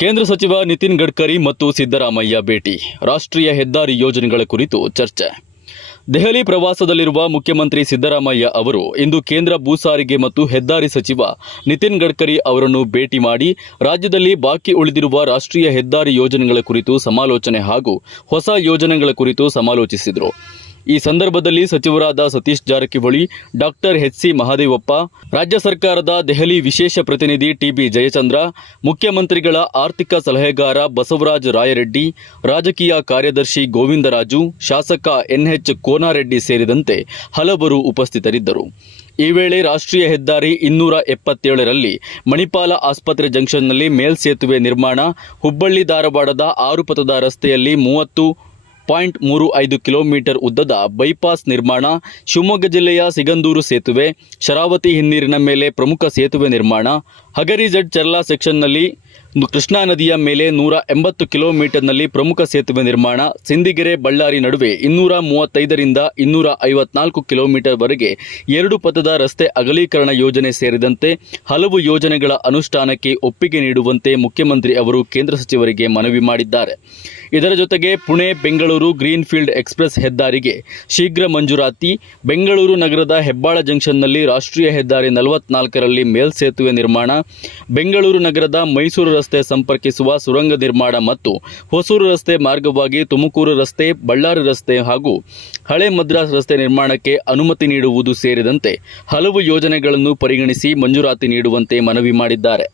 ಕೇಂದ್ರ ಸಚಿವ ನಿತಿನ್ ಗಡ್ಕರಿ ಮತ್ತು ಸಿದ್ದರಾಮಯ್ಯ ಭೇಟಿ. ರಾಷ್ಟ್ರೀಯ ಹೆದ್ದಾರಿ ಯೋಜನೆಗಳ ಕುರಿತು ಚರ್ಚೆ. ದೆಹಲಿ ಪ್ರವಾಸದಲ್ಲಿರುವ ಮುಖ್ಯಮಂತ್ರಿ ಸಿದ್ದರಾಮಯ್ಯ ಅವರು ಇಂದು ಕೇಂದ್ರ ಭೂಸಾರಿಗೆ ಮತ್ತು ಹೆದ್ದಾರಿ ಸಚಿವ ನಿತಿನ್ ಗಡ್ಕರಿ ಅವರನ್ನು ಭೇಟಿ ಮಾಡಿ ರಾಜ್ಯದಲ್ಲಿ ಬಾಕಿ ಉಳಿದಿರುವ ರಾಷ್ಟ್ರೀಯ ಹೆದ್ದಾರಿ ಯೋಜನೆಗಳ ಕುರಿತು ಸಮಾಲೋಚನೆ ಹಾಗೂ ಹೊಸ ಯೋಜನೆಗಳ ಕುರಿತು ಸಮಾಲೋಚಿಸಿದರು. ಈ ಸಂದರ್ಭದಲ್ಲಿ ಸಚಿವರಾದ Satish Jarkiholi, doctor H C Mahadevappa, ರಾಜ್ಯ ಸರ್ಕಾರದ ದೆಹಲಿ ವಿಶೇಷ ಪ್ರತಿನಿಧಿ ಟಿಬಿ ಜಯಚಂದ್ರ, ಮುಖ್ಯಮಂತ್ರಿಗಳ ಆರ್ಥಿಕ ಸಲಹೆಗಾರ ಬಸವರಾಜ ರಾಯರೆಡ್ಡಿ, ರಾಜಕೀಯ ಕಾರ್ಯದರ್ಶಿ ಗೋವಿಂದರಾಜು, ಶಾಸಕ ಎನ್ಎಚ್ ಕೋನಾರೆಡ್ಡಿ ಸೇರಿದಂತೆ ಹಲವರು ಉಪಸ್ಥಿತರಿದ್ದರು. ಈ ವೇಳೆ ರಾಷ್ಟ್ರೀಯ ಹೆದ್ದಾರಿ ಇನ್ನೂರ ಎಪ್ಪತ್ತೇಳರಲ್ಲಿ ಮಣಿಪಾಲ ಆಸ್ಪತ್ರೆ ಜಂಕ್ಷನ್ನಲ್ಲಿ ಮೇಲ್ಸೇತುವೆ ನಿರ್ಮಾಣ, ಹುಬ್ಬಳ್ಳಿ ಧಾರವಾಡದ ಆರು ಪಥದ ರಸ್ತೆಯಲ್ಲಿ ಮೂವತ್ತು ಪಾಯಿಂಟ್ ಮೂರು ಐದು ಕಿಲೋಮೀಟರ್ ಉದ್ದದ ಬೈಪಾಸ್ ನಿರ್ಮಾಣ, ಶಿವಮೊಗ್ಗ ಜಿಲ್ಲೆಯ ಸಿಗಂದೂರು ಸೇತುವೆ, ಶರಾವತಿ ಹಿನ್ನೀರಿನ ಮೇಲೆ ಪ್ರಮುಖ ಸೇತುವೆ ನಿರ್ಮಾಣ ಹಗರಿಜಡ್ ಚರ್ಲಾ ಸೆಕ್ಷನ್ನಲ್ಲಿ ಕೃಷ್ಣಾ ನದಿಯ ಮೇಲೆ ನೂರ ಎಂಬತ್ತು ಕಿಲೋಮೀಟರ್ನಲ್ಲಿ ಪ್ರಮುಖ ಸೇತುವೆ ನಿರ್ಮಾಣ. ಸಿಂದಿಗೆರೆ ಬಳ್ಳಾರಿ ನಡುವೆ ಇನ್ನೂರ ಮೂವತ್ತೈದರಿಂದ ಇನ್ನೂರ ಐವತ್ನಾಲ್ಕು ಕಿಲೋಮೀಟರ್ವರೆಗೆ ಎರಡು ಪಥದ ರಸ್ತೆ ಅಗಲೀಕರಣ ಯೋಜನೆ ಸೇರಿದಂತೆ ಹಲವು ಯೋಜನೆಗಳ ಅನುಷ್ಠಾನಕ್ಕೆ ಒಪ್ಪಿಗೆ ನೀಡುವಂತೆ ಮುಖ್ಯಮಂತ್ರಿ ಅವರು ಕೇಂದ್ರ ಸಚಿವರಿಗೆ ಮನವಿ ಮಾಡಿದ್ದಾರೆ. ಇದರ ಜೊತೆಗೆ ಪುಣೆ, ಬೆಂಗಳೂರು ಗ್ರೀನ್ಫೀಲ್ಡ್ ಎಕ್ಸ್ಪ್ರೆಸ್ ಹೆದ್ದಾರಿಗೆ ಶೀಘ್ರ ಮಂಜೂರಾತಿ. ಬೆಂಗಳೂರು ನಗರದ ಹೆಬ್ಬಾಳ ಜಂಕ್ಷನ್ನಲ್ಲಿ ರಾಷ್ಟ್ರೀಯ ಹೆದ್ದಾರಿ ನಲವತ್ನಾಲ್ಕರಲ್ಲಿ ಮೇಲ್ಸೇತುವೆ ನಿರ್ಮಾಣ. ಬೆಂಗಳೂರು ನಗರದ ಮೈಸೂರು ರಸ್ತೆ ಸಂಪರ್ಕಿಸುವ ಸುರಂಗ ನಿರ್ಮಾಣ ಮತ್ತು ಹೊಸೂರು ರಸ್ತೆ ಮಾರ್ಗವಾಗಿ ತುಮಕೂರು ರಸ್ತೆ, ಬಳ್ಳಾರಿ ರಸ್ತೆ ಹಾಗೂ ಹಳೆ ಮದ್ರಾಸ್ ರಸ್ತೆ ನಿರ್ಮಾಣಕ್ಕೆ ಅನುಮತಿ ನೀಡುವುದು ಸೇರಿದಂತೆ ಹಲವು ಯೋಜನೆಗಳನ್ನು ಪರಿಗಣಿಸಿ ಮಂಜೂರಾತಿ ನೀಡುವಂತೆ ಮನವಿ ಮಾಡಿದ್ದಾರೆ.